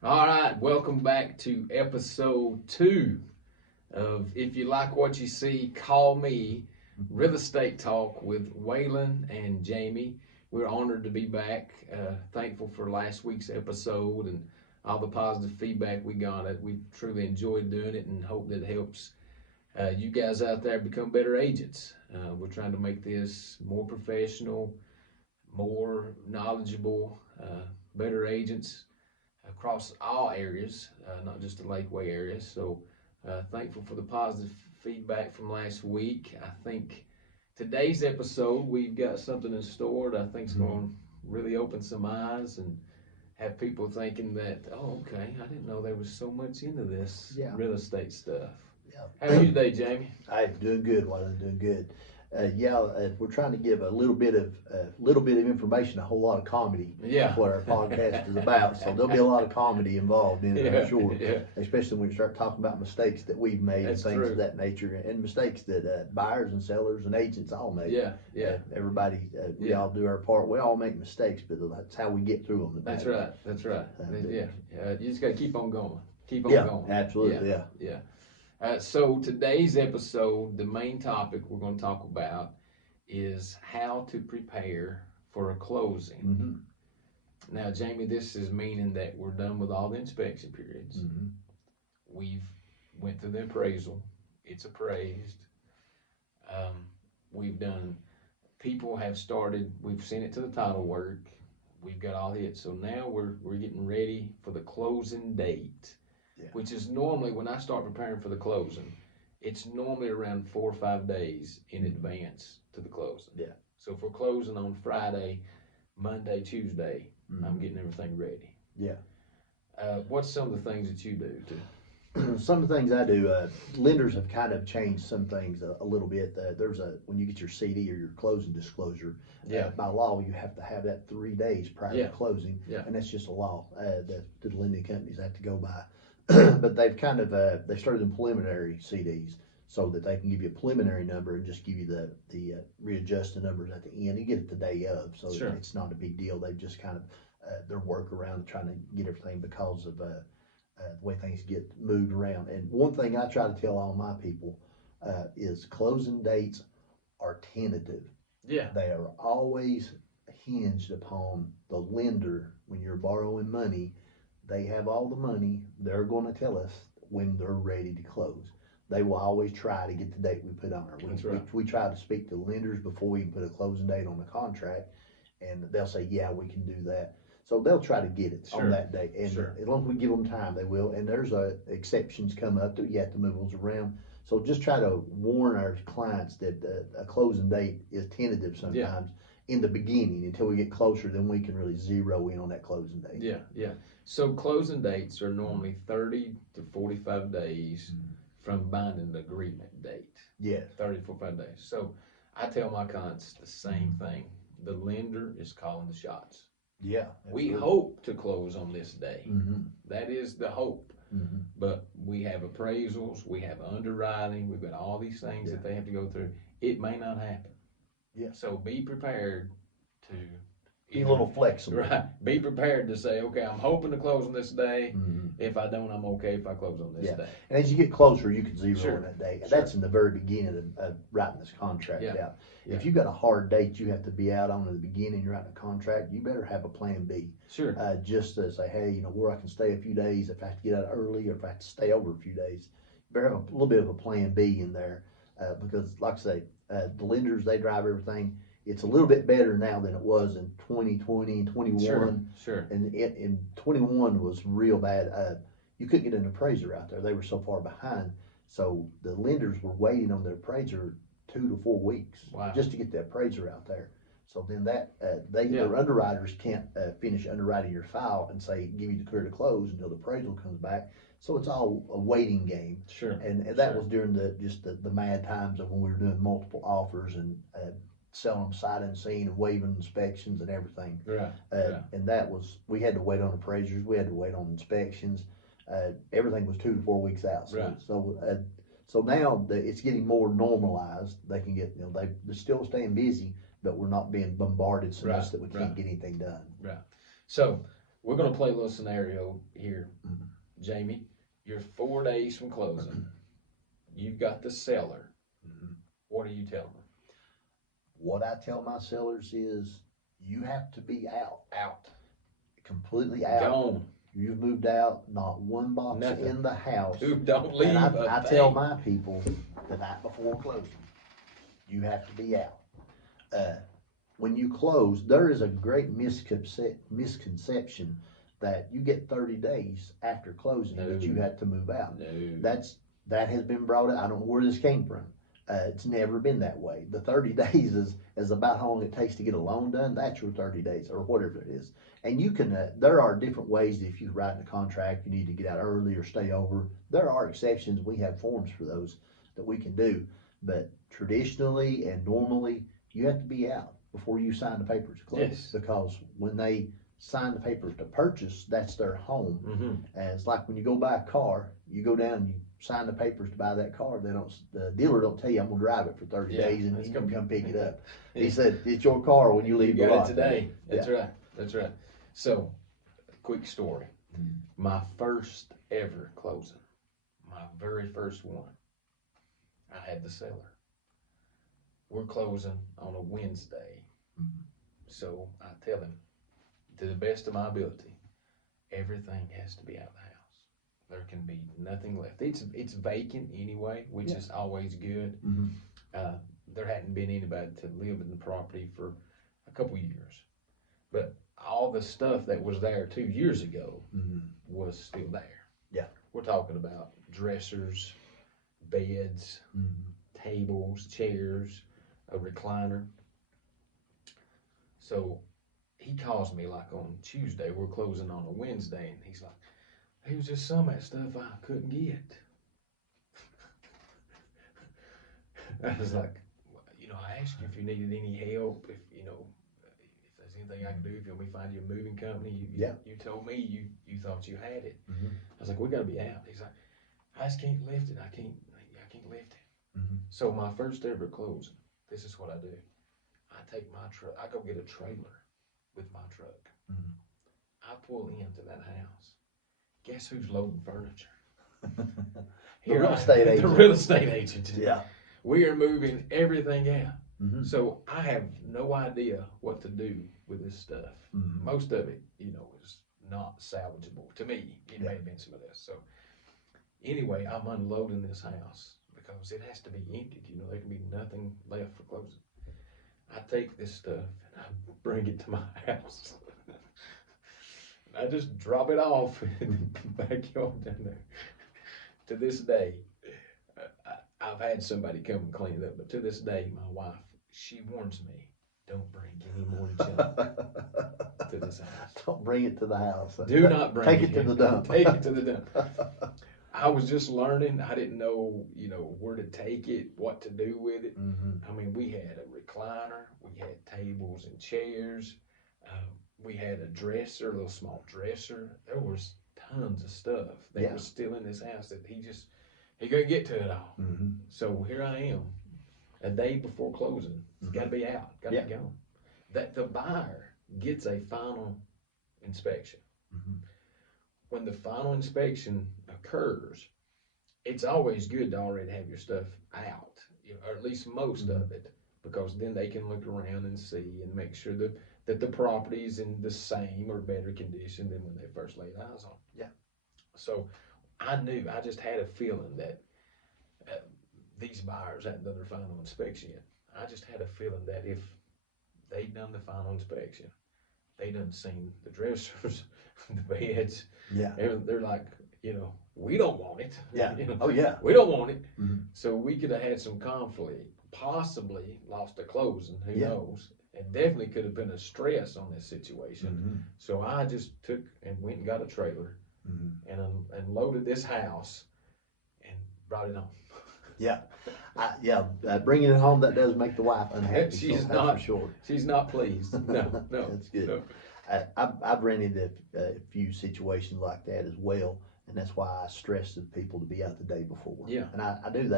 All right, welcome back to episode 2 of If You Like What You See, Call Me, Real Estate Talk with Waylon and Jamey. We're honored to be back. Thankful for last week's episode and all the positive feedback we got. We truly enjoyed doing it and hope that it helps you guys out there become better agents. We're trying to make this more professional, more knowledgeable, better agents across all areas, not just the Lakeway area. So thankful for the positive feedback from last week. I think today's episode, we've got something in store that I think is going to really open some eyes and have people thinking that, oh, okay, I didn't know there was so much into this real estate stuff. How are you today, Jamey? I'm doing good, Waylon. Doing good. We're trying to give a little bit of information, a whole lot of comedy. Yeah. That's what our podcast is about. So there'll be a lot of comedy involved in it, I'm sure. Yeah. Especially when we start talking about mistakes that we've made That's and things true. of that nature, and mistakes that buyers and sellers and agents all make. Yeah. Everybody, we all do our part. We all make mistakes, but that's how we get through them. That's right. You just got to keep on going. Keep on Yeah, going. absolutely. Yeah. So today's episode, the main topic we're going to talk about is how to prepare for a closing. Mm-hmm. Now, Jamey, this is meaning that we're done with all the inspection periods. Mm-hmm. We've went through the appraisal. It's appraised. We've done. People have started. We've sent it to the title work. We've got all hit. So now we're getting ready for the closing date. Yeah. Which is normally when I start preparing for the closing, it's normally around 4 or 5 days in advance to the closing. Yeah. So if we're closing on Friday, Monday, Tuesday, I'm getting everything ready. Yeah. What's some of the things that you do too? Some of the things I do, lenders have kind of changed some things a little bit. When you get your CD or your closing disclosure, by law you have to have that 3 days prior to closing, and that's just a law that the lending companies have to go by. But they've kind of they started in preliminary CDs so that they can give you a preliminary number and just give you the readjust the numbers at the end. You get it the day of, so it's not a big deal. They've just kind of their work around trying to get everything because of the way things get moved around. And one thing I try to tell all my people is closing dates are tentative. Yeah. They are always hinged upon the lender. When you're borrowing money, they have all the money. They're going to tell us when they're ready to close. They will always try to get the date we put on there. We try to speak to lenders before we can put a closing date on the contract, and they'll say, yeah, we can do that. So they'll try to get it on that date. And as long as we give them time, they will. And there's exceptions come up that you have to move those around. So just try to warn our clients that a closing date is tentative sometimes in the beginning until we get closer, then we can really zero in on that closing date. Yeah. So closing dates are normally 30 to 45 days from binding the agreement date. Yeah. 30 to 45 days. So I tell my clients the same thing. The lender is calling the shots. Yeah. We hope to close on this day. Mm-hmm. That is the hope. Mm-hmm. But we have appraisals, we have underwriting, we've got all these things that they have to go through. It may not happen. Yeah. So be prepared to be a little flexible. Right. Be prepared to say, okay, I'm hoping to close on this day. If I don't, I'm okay if I close on this day. And as you get closer, you can zero on that day. That's in the very beginning of writing this contract out. If you've got a hard date you have to be out on in the beginning, you're writing a contract, you better have a plan B. Sure. Just to say, hey, where I can stay a few days if I have to get out early or if I have to stay over a few days. You better have a little bit of a plan B in there because, like I say, the lenders, they drive everything. It's a little bit better now than it was in 2020 and 21. Sure. And in 21 was real bad. You couldn't get an appraiser out there. They were so far behind. So the lenders were waiting on the appraiser 2 to 4 weeks just to get the appraiser out there. So then their underwriters can't finish underwriting your file and say, give you the clear to close until the appraisal comes back. So it's all a waiting game. Sure. And that was during the mad times of when we were doing multiple offers and selling them sight unseen and waiving inspections and everything. And that was, we had to wait on appraisers, we had to wait on inspections. Everything was 2 to 4 weeks out. So now it's getting more normalized. They can get, they're still staying busy, but we're not being bombarded so much that we can't get anything done. Right. So we're gonna play a little scenario here, Jamey. You're 4 days from closing. You've got the seller. What do you tell them? What I tell my sellers is, you have to be out, completely out. Gone. You've moved out, not one box Nothing. in the house. Dude, don't leave. And a I thing. tell my people the night before closing, you have to be out. When you close, there is a great misconception that you get 30 days after closing that you have to move out. No. That has been brought up. I don't know where this came from. It's never been that way. The 30 days is about how long it takes to get a loan done. That's your 30 days or whatever it is. And you can, there are different ways that if you write in a contract, you need to get out early or stay over. There are exceptions. We have forms for those that we can do. But traditionally and normally, you have to be out before you sign the papers to close. Yes. Because when they sign the papers to purchase, that's their home. And it's like when you go buy a car, you go down and you sign the papers to buy that car. The dealer don't tell you, I'm gonna drive it for 30 days and you can come pick it up. He said, it's your car when you leave the lot. You got it today. That's right. That's right. So, quick story. My first ever closing, my very first one, I had the seller. We're closing on a Wednesday. So I tell him, to the best of my ability, everything has to be out of the house. There can be nothing left. It's vacant anyway, which is always good. There hadn't been anybody to live in the property for a couple years, but all the stuff that was there 2 years ago was still there. Yeah, we're talking about dressers, beds, tables, chairs, a recliner. So he calls me like on Tuesday, we're closing on a Wednesday, and he's like, it was just some of that stuff I couldn't get. I was like, I asked you if you needed any help, if there's anything I can do, if you want me to find you a moving company. You told me you thought you had it. I was like, we gotta be out. He's like, I just can't lift it. I can't lift it. So my first ever closing, this is what I do. I take my truck, I go get a trailer with my truck. I pull into that house. Guess who's loading furniture? The real estate agent. The real estate agent. Yeah. We are moving everything out. So I have no idea what to do with this stuff. Most of it, is not salvageable to me. It may have been some of this. So anyway, I'm unloading this house because it has to be emptied. There can be nothing left for closing. I take this stuff and I bring it to my house. I just drop it off in the backyard down there. To this day, I've had somebody come and clean it up, but to this day, my wife, she warns me, don't bring any more junk to this house. Don't bring it to the house. Do not bring it. Take it to the dump. Take it to the dump. I was just learning. I didn't know, where to take it, what to do with it. I mean, we had a recliner, we had tables and chairs, we had a dresser, a little small dresser. There was tons of stuff that was still in this house that he couldn't get to it all. So here I am, a day before closing. It's got to be out, got to be gone. That the buyer gets a final inspection. When the final inspection occurs, it's always good to already have your stuff out, or at least most of it, because then they can look around and see and make sure that the property is in the same or better condition than when they first laid eyes on it. So I just had a feeling that these buyers hadn't done their final inspection yet. I just had a feeling that if they'd done the final inspection, they done seen the dressers, the beds. They're like, we don't want it. We don't want it. So we could have had some conflict, possibly lost a closing, who knows, and definitely could have been a stress on this situation. So I just took and went and got a trailer and loaded this house and brought it home. Bringing it home, that does make the wife unhappy. She's for sure. She's not pleased. No. That's good. No. I've ran into a few situations like that as well, and that's why I stress to people to be out the day before. And I do that.